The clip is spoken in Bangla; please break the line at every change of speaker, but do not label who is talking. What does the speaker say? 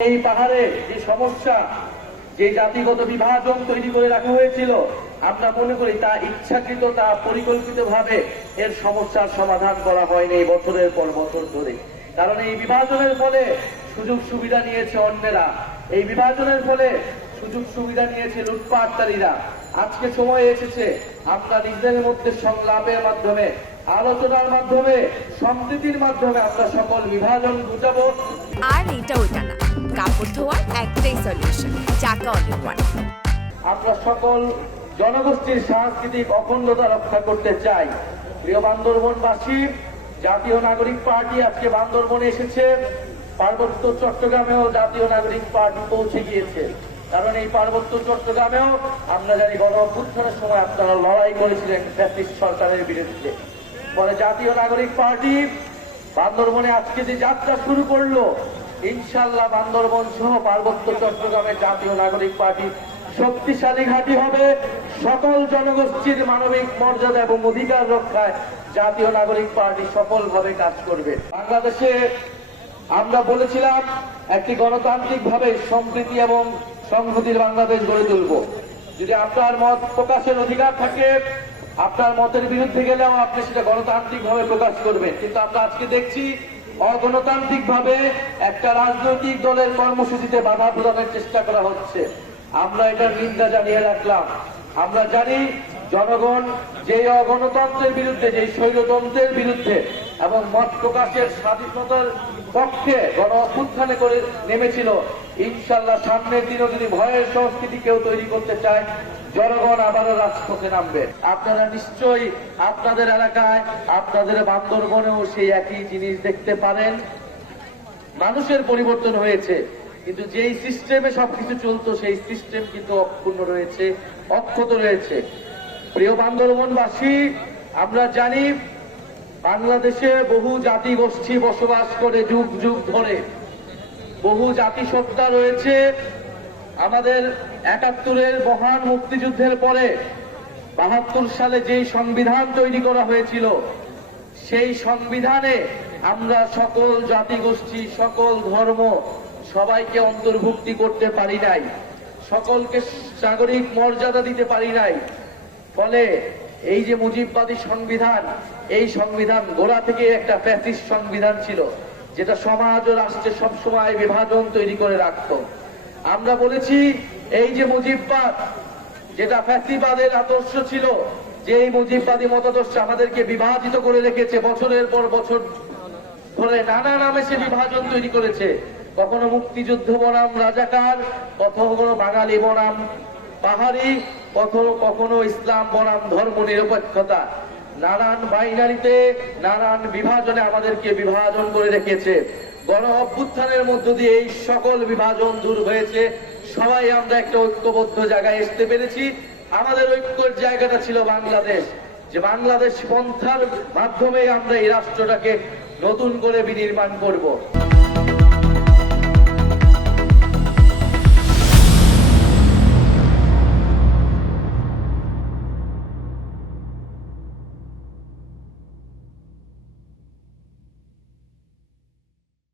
এই পাহাড়ে যে সমস্যা, যে জাতিগত বিভাজন তৈরি করে রাখা হয়েছিল, আমরা মনে করি তা ইচ্ছাকৃত, তা পরিকল্পিত ভাবে এর সমস্যার সমাধান করা হয়নি বছরের পর বছর ধরে। কারণ এই বিভাজনের ফলে সুযোগ সুবিধা নিয়েছে অন্যেরা। এই বিভাজনের ফলে সুযোগ সুবিধা নিয়েছে লুটপাটকারীরা। আজকে সময় এসেছে, আমরা নিজেদের মধ্যে সংলাপের মাধ্যমে আলোচনার মাধ্যমে সম্প্রীতির মাধ্যমে আমরা সকল বিভাজন ঘুচাবো।
আর এটা ওইটা না। কাপড় ধোয়ার একটাই সলিউশন চাকা ওয়ান
আমরা সকল জনগোষ্ঠীর সাংস্কৃতিক অখণ্ডতা রক্ষা করতে চাই। প্রিয় বান্দরবনবাসী জাতীয় নাগরিক পার্টি আজকে বান্দরবনে এসেছে। পার্বত্য চট্টগ্রামেও জাতীয় নাগরিক পার্টি পৌঁছে গিয়েছে। কারণ এই পার্বত্য চট্টগ্রামেও আমরা জানি গণ অভ্যুত্থানের সময় আপনারা লড়াই করেছিলেন ফ্যাসিস্ট সরকারের বিরুদ্ধে। পরে জাতীয় নাগরিক পার্টি বান্দরবনে আজকে যে যাত্রা শুরু করল ইনশাল্লাহ বান্দরবন সহ পার্বত্য চট্টগ্রামের জাতীয় নাগরিক পার্টি শক্তিশালী ঘাঁটি হবে। সকল জনগোষ্ঠীর মানবিক মর্যাদা এবং অধিকার রক্ষায় জাতীয় নাগরিক পার্টি সফলভাবে কাজ করবে। বাংলাদেশে আমরা বলেছিলাম, একটি গণতান্ত্রিক ভাবে সম্প্রীতি এবং সংহতির বাংলাদেশ গড়ে তুলব। যদি আপনার মত প্রকাশের অধিকার থাকে আপনার মতের বিরুদ্ধে গেলেও আপনি সেটা গণতান্ত্রিক ভাবে প্রকাশ করবেন। কিন্তু আমরা আজকে দেখছি অগণতান্ত্রিক ভাবে একটা রাজনৈতিক দলের কর্মসূচিতে বাধা প্রদানের চেষ্টা করা হচ্ছে। আমরা এটার নিন্দা জানিয়ে রাখলাম। আমরা জানি জনগণ যে অগণতন্ত্রের বিরুদ্ধে যে স্বৈরতন্ত্রের বিরুদ্ধে এবং মত প্রকাশের স্বাধীনতার পক্ষে গণ অভ্যুত্থানে করে নেমেছিল, ইনশাল্লাহ সামনের দিনও যদি ভয়ের সংস্কৃতি কেউ তৈরি করতে চায় জনগণ আবারও রাজপথে নামবে। আপনারা নিশ্চয়ই আপনাদের এলাকায়, আপনাদের বান্দরবনেও সেই একই জিনিস দেখতে পারেন। মানুষের পরিবর্তন হয়েছে, কিন্তু যেই সিস্টেমে সবকিছু চলতো, সেই সিস্টেম কিন্তু অক্ষুণ্ণ রয়েছে, অক্ষত রয়েছে। প্রিয় বান্দরবনবাসী, আমরা জানি বাংলাদেশে বহু জাতি গোষ্ঠী বসবাস করে যুগ যুগ ধরে। বহু জাতিসত্তা রয়েছে আমাদের একাত্তরের মহান মুক্তিযুদ্ধের পরে বাহাত্তর সালে যেই সংবিধান তৈরি করা হয়েছিল, সেই সংবিধানে আমরা সকল জাতিগোষ্ঠী সকল ধর্ম সবাইকে অন্তর্ভুক্তি করতে পারি নাই, সকলকে নাগরিক মর্যাদা দিতে পারি নাই। ফলে এই যে মুজিববাদী সংবিধান, এই সংবিধান গোড়া থেকে একটা ফ্যাসিস্ট সংবিধান ছিল, যেটা সমাজ ও রাষ্ট্রে সবসময় বিভাজন তৈরি করে রাখতো। আমরা বলেছি, এই যে মুজিববাদ, যেটা ফ্যাসিবাদের আদর্শ ছিল, যে এই মুজিববাদী মতাদর্শ আমাদেরকে বিভাজিত করে রেখেছে, বছরের পর বছর ধরে নানা নামে সে বিভাজন তৈরি করেছে। কখনো মুক্তিযুদ্ধ বনাম রাজাকার, কখনো বাঙালি বনাম পাহাড়ি, কখনো কখনো ইসলাম বনাম ধর্ম নিরপেক্ষতা। নানান বাইনারিতে, নানান বিভাজনে আমাদেরকে বিভাজন করে রেখেছে। গণ অভ্যুত্থানের মধ্য দিয়ে এই সকল বিভাজন দূর হয়েছে। সবাই আমরা একটা ঐক্যবদ্ধ জায়গায় আসতে পেরেছি। আমাদের ঐক্যের জায়গাটা ছিল বাংলাদেশ। যে বাংলাদেশ পন্থার মাধ্যমে আমরা এই রাষ্ট্রটাকে নতুন করে বিনির্মাণ করব।